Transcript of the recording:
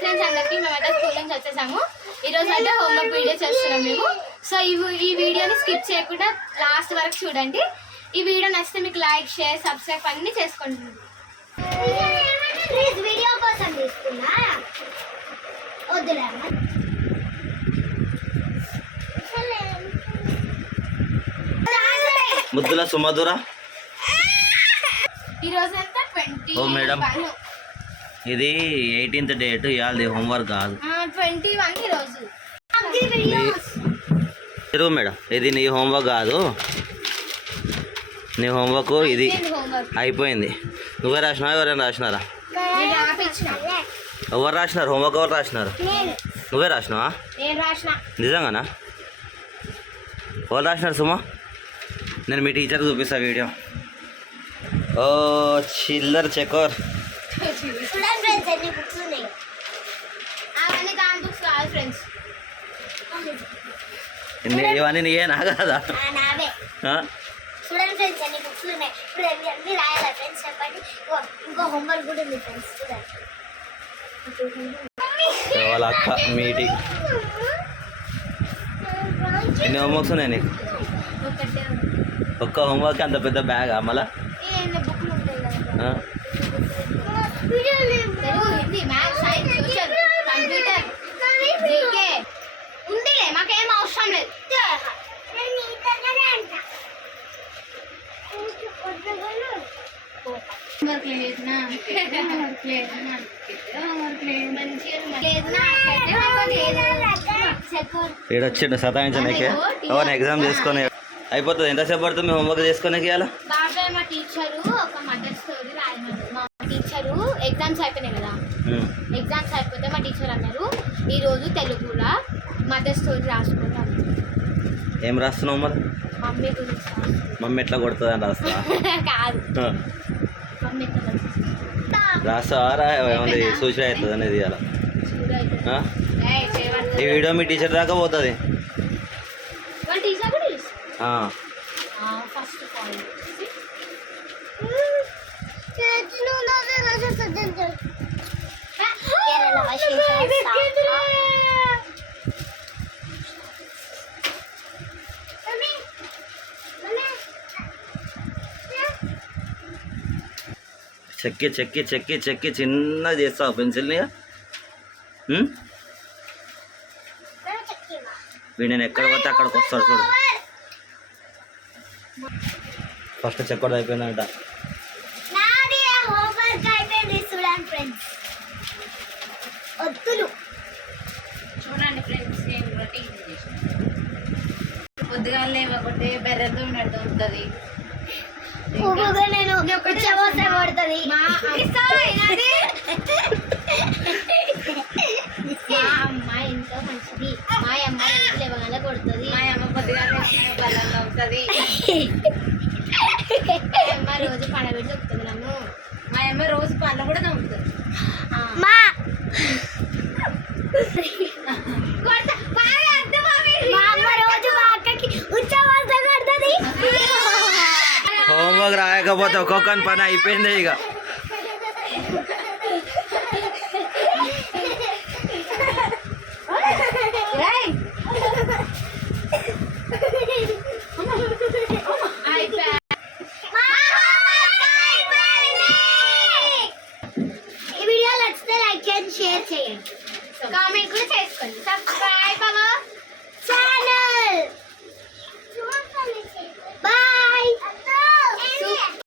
Friends అందరికి మేమైతే school నుంచి వచ్చేసాము. ఈ రోజు అయితే హోంవర్క్ వీడియో చేస్తున్నాం మేము. సో ఈ ఈ వీడియోని స్కిప్ చేయకుండా లాస్ట్ వరకు చూడండి. ఈ వీడియో నచ్చితే మీకు లైక్ షేర్ సబ్స్క్రైబ్ అన్ని చేసుకోండి. ప్లీజ్ వీడియో కోసం తీసుకున్నా? వద్దులే ముద్దుల సుమధుర. ఈ రోజు ఎంత ట్వంటీ ఓ, మేడం. ఇది ఎయిటీన్త్ డేట్ ఇవాళ హోంవర్క్ కాదు. ట్వంటీ వన్ ఇరుగు మేడం ఇది నీ హోంవర్క్ కాదు. నీ హోంవర్క్ ఇది అయిపోయింది. నువ్వే రాసినావా ఎవరైనా రాసినారా? ఎవరు రాసినారు? హోంవర్క్ ఎవరు రాసినారు? నువ్వే రాసినావా? రాసిన. నిజంగానా? ఎవరు రాసినారు సుమా? నేను మీ టీచర్ చూపిస్తా వీడియో. ఓ చిల్లర్ చెకోర్. చూడండి. ఫ్రెండ్స్ ఎన్ని బుక్స్ ఉన్నాయి అవన్నీ దాని బుక్స్ కాదు? ఫ్రెండ్స్ ఇవన్నీ నీయేనా కాదా ఆ, నావే? చూడండి ఫ్రెండ్స్ ఎన్ని బుక్స్ ఉన్నాయి. ఇప్పుడు అన్ని అన్ని రాయాలి ఫ్రెండ్స్ చెప్పండి. ఇంకో హోంవర్క్ కూడా ఉంది ఫ్రెండ్స్ చూడండి. వాళ్ళ అక్క మీటింగ్ ఎన్ని హోంవర్క్స్ ఉన్నాయి నీకు? ఒక్క హోంవర్క్ అంత పెద్ద బ్యాగా మళ్ళా? మాకేం అవసరం లేదు. హోంవర్క్ లేదు ఏడొచ్చిండు అవును ఎగ్జామ్ చేసుకొని అయిపోతుంది. ఎంతసేపు పడుతుంది? మీ హోంవర్క్ ఇవాళ? బాబాయ్ మా టీచరు ఒక మదర్ స్టోరీ రాయమన్నారు మా టీచరు ఎగ్జామ్స్ అయిపోయినాయి కదా. ఎగ్జామ్స్ అయిపోతే మా టీచర్ అన్నారు ఈరోజు తెలుగులో మదర్ స్టోరీ రాసుకుంటాం. ఏం రాస్తున్నావు మరి? మమ్మీ గురించి. మమ్మీ ఎట్లా కొడుతుంది అని రాస్తా కాదు. మమ్మీ? రాస్తావా? రా ఏమంది సూసైడ్ అవుతుంది అనేది చేయవద్దు. ఈ వీడియో మీ టీచర్ దాకా పోతుంది. ఫస్ట్ చెక్కి చెక్కి చెక్కి చెక్కి చిన్నగా చేస్తావు పెన్సిల్ని? వీడు నేను ఎక్కడ పోతే అక్కడికి వస్తాడు చూడు. ఫస్ట్ చెక్కడు అయిపోయిందంట. చూడండి ఫ్రెండ్స్. వద్దులు చూడండి ఫ్రెండ్స్ నేను రొటీన్ పొద్దుగాల లేవకుంటే బెర్రతో ఉన్నట్టు ఉంటుంది. ఊరుగా నేను ఉచ్చబోస పడుతుంది. మా మా అమ్మ ఎంతో మంచిది. మా అమ్మ రోజు లేవగానే కొడుతుంది. మా అమ్మ పొద్దుగాల బలం అవుతుంది మా అమ్మ రోజు పడబెట్టి చెప్తుంది నన్ను. మా అమ్మ రోజు పళ్ళు కూడా నవ్వుతుంది మా మా అమ్మ రోజు మా అక్కకి ఉచ్చబోస కొడుతుంది హోంవర్క్ రాయకపోతే ఒక్కొక్కని పని అయిపోయింది ఇక ఈ వీడియో నచ్చితే లైక్ చేయండి షేర్ చేయండి కామెంట్ కూడా చేసుకోండి